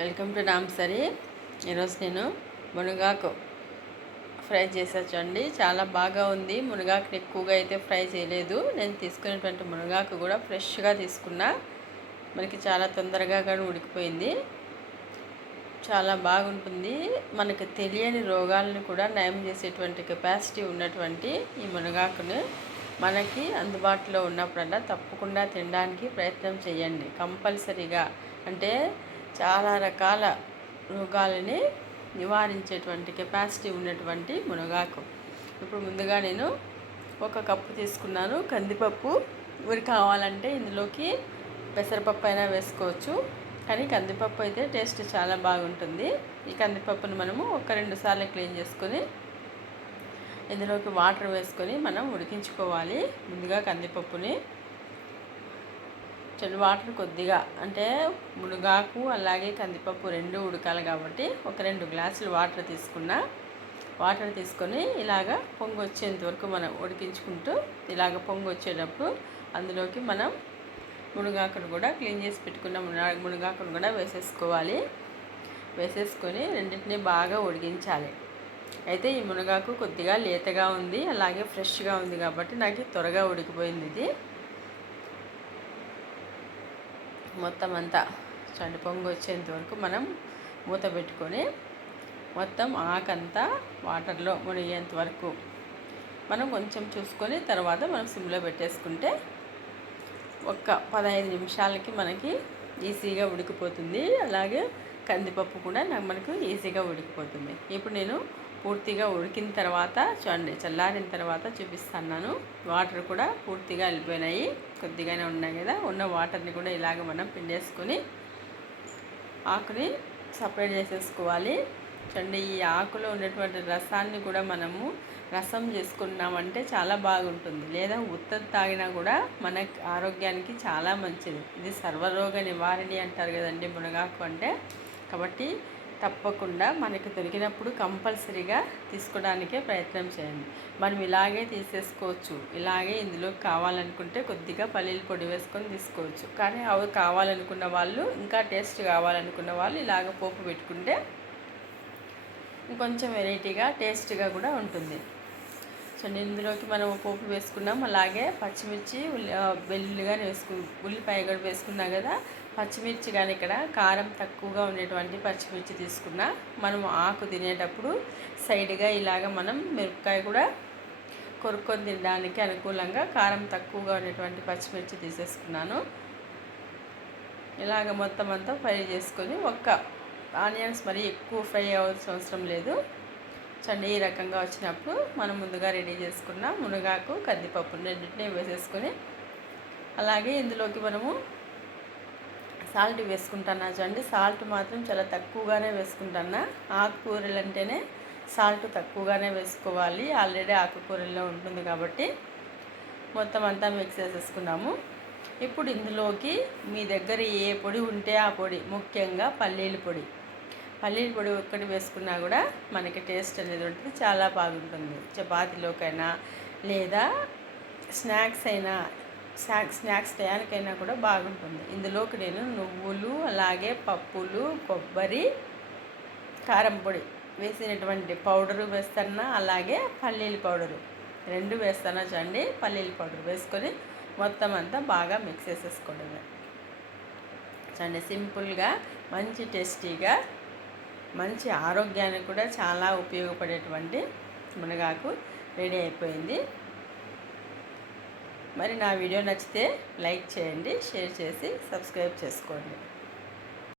Welcome to నాంసరి. ఈరోజు నేను మునగాకు ఫ్రై చేసొచ్చండి. చాలా బాగా ఉంది. మునగాకుని ఎక్కువగా అయితే ఫ్రై చేయలేదు. నేను తీసుకునేటువంటి మునగాకు కూడా ఫ్రెష్గా తీసుకున్నా. మనకి చాలా తొందరగా కూడా ఉడికిపోయింది. చాలా బాగుంటుంది. మనకు తెలియని రోగాలను కూడా నయం చేసేటువంటి కెపాసిటీ ఉన్నటువంటి ఈ మునగాకుని మనకి అందుబాటులో ఉన్నప్పుడల్లా తప్పకుండా తినడానికి ప్రయత్నం చేయండి కంపల్సరీగా. అంటే చాలా రకాల రోగాలని నివారించేటువంటి కెపాసిటీ ఉన్నటువంటి మునగాకు. ఇప్పుడు ముందుగా నేను 1 కప్పు తీసుకున్నాను కందిపప్పు. ఊరి కావాలంటే ఇందులోకి పెసరపప్పు అయినా వేసుకోవచ్చు, కానీ కందిపప్పు అయితే టేస్ట్ చాలా బాగుంటుంది. ఈ కందిపప్పును మనము 1-2 సార్లు క్లీన్ చేసుకొని ఇందులోకి వాటర్ వేసుకొని మనం ఉడికించుకోవాలి. ముందుగా కందిపప్పుని వాటర్ కొద్దిగా, అంటే మునగాకు అలాగే కందిపప్పు 2 ఉడకాలి కాబట్టి 1-2 గ్లాసులు వాటర్ తీసుకొని ఇలాగ పొంగు వచ్చేంత వరకు మనం ఉడికించుకుంటూ, ఇలాగ పొంగు వచ్చేటప్పుడు అందులోకి మనం మునగాకును కూడా క్లీన్ చేసి పెట్టుకున్న మునగాకును కూడా వేసేసుకొని రెండింటినీ బాగా ఉడికించాలి. అయితే ఈ మునగాకు కొద్దిగా లేతగా ఉంది, అలాగే ఫ్రెష్గా ఉంది కాబట్టి నాకు త్వరగా ఉడికిపోయింది. ఇది మొత్తం అంతా పొంగు వచ్చేంత వరకు మనం మూత పెట్టుకొని మొత్తం ఆకంతా వాటర్లో మునిగేంత వరకు మనం కొంచెం చూసుకొని తర్వాత మనం సిమ్లో పెట్టేసుకుంటే 15 నిమిషాలకి మనకి ఈజీగా ఉడికిపోతుంది. అలాగే కందిపప్పు కూడా మనకు ఈజీగా ఉడికిపోతుంది. ఇప్పుడు నేను పూర్తిగా ఉడికిన తర్వాత చూడండి, చల్లారిన తర్వాత చూపిస్తున్నాను. వాటర్ కూడా పూర్తిగా వెళ్ళిపోయినాయి, కొద్దిగానే ఉన్నాయి కదా. ఉన్న వాటర్ని కూడా ఇలాగ మనం పిండేసుకొని ఆకుని సపరేట్ చేసేసుకోవాలి. చూడండి, ఈ ఆకులో ఉన్నటువంటి రసాన్ని కూడా మనము రసం చేసుకున్నామంటే చాలా బాగుంటుంది, లేదా ఉత్తది తాగినా కూడా మన ఆరోగ్యానికి చాలా మంచిది. ఇది సర్వరోగ నివారణి అంటారు కదండి మునగాకు అంటే. కాబట్టి తప్పకుండా మనకి దొరికినప్పుడు కంపల్సరీగా తీసుకోవడానికే ప్రయత్నం చేయండి. మనం ఇలాగే తీసేసుకోవచ్చు. ఇలాగే ఇందులో కావాలనుకుంటే కొద్దిగా పల్లీల పొడి వేసుకొని తీసుకోవచ్చు. కానీ అవి కావాలనుకున్న వాళ్ళు, ఇంకా టేస్ట్ కావాలనుకున్న వాళ్ళు ఇలాగ పోపు పెట్టుకుంటే ఇంకొంచెం వెరైటీగా టేస్ట్గా కూడా ఉంటుంది. సో ఇందులోకి మనం పోపు వేసుకున్నాం, అలాగే పచ్చిమిర్చి వెల్లుల్లి కానీ ఉల్లిపాయ కూడా వేసుకున్నాం కదా. పచ్చిమిర్చి కానీ ఇక్కడ కారం తక్కువగా ఉండేటువంటి పచ్చిమిర్చి తీసుకున్నా. మనం ఆకు తినేటప్పుడు సైడ్గా ఇలాగ మనం మిరపకాయ కూడా కొరుక్కొని తినడానికి అనుకూలంగా కారం తక్కువగా ఉండేటువంటి పచ్చిమిర్చి తీసేసుకున్నాను. ఇలాగ మొత్తం అంతా ఫ్రై చేసుకొని, ఆనియన్స్ మరీ ఎక్కువ ఫ్రై అవ్వాల్సిన అవసరం లేదు. చూడండి, ఈ రకంగా వచ్చినప్పుడు మనం ముందుగా రెడీ చేసుకున్న మునగాకు కందిపప్పు రెండింటినీ వేసేసుకొని, అలాగే ఇందులోకి మనము సాల్ట్ వేసుకుంటున్నా. చూడండి, సాల్ట్ మాత్రం చాలా తక్కువగానే వేసుకుంటున్నా. ఆకుకూరలు అంటేనే సాల్ట్ తక్కువగానే వేసుకోవాలి, ఆల్రెడీ ఆకుకూరల్లో ఉంటుంది కాబట్టి. మొత్తం అంతా మిక్స్ చేసేసుకున్నాము. ఇప్పుడు ఇందులోకి మీ దగ్గర ఏ పొడి ఉంటే ఆ పొడి, ముఖ్యంగా పల్లీల పొడి ఒక్కటి వేసుకున్నా కూడా మనకి టేస్ట్ అనేది ఉంటుంది, చాలా బాగుంటుంది. చపాతీలోకైనా లేదా స్నాక్స్ టయానికైనా కూడా బాగుంటుంది. ఇందులోకి నేను నువ్వులు, అలాగే పప్పులు, కొబ్బరి, కారం పొడి వేసినటువంటి పౌడరు వేస్తున్నా, అలాగే పల్లీల పౌడరు 2 వేస్తాను. చూడండి, పల్లీల పౌడర్ వేసుకొని మొత్తం అంతా బాగా మిక్స్ చేసేసుకోవడమే. చూడండి, సింపుల్గా మంచి టేస్టీగా, మంచి ఆరోగ్యానికి కూడా చాలా ఉపయోగపడేటువంటి మునగాకు రెడీ అయిపోయింది. మరి నా వీడియో నచ్చితే లైక్ చేయండి, షేర్ చేసి సబ్స్క్రైబ్ చేసుకోండి.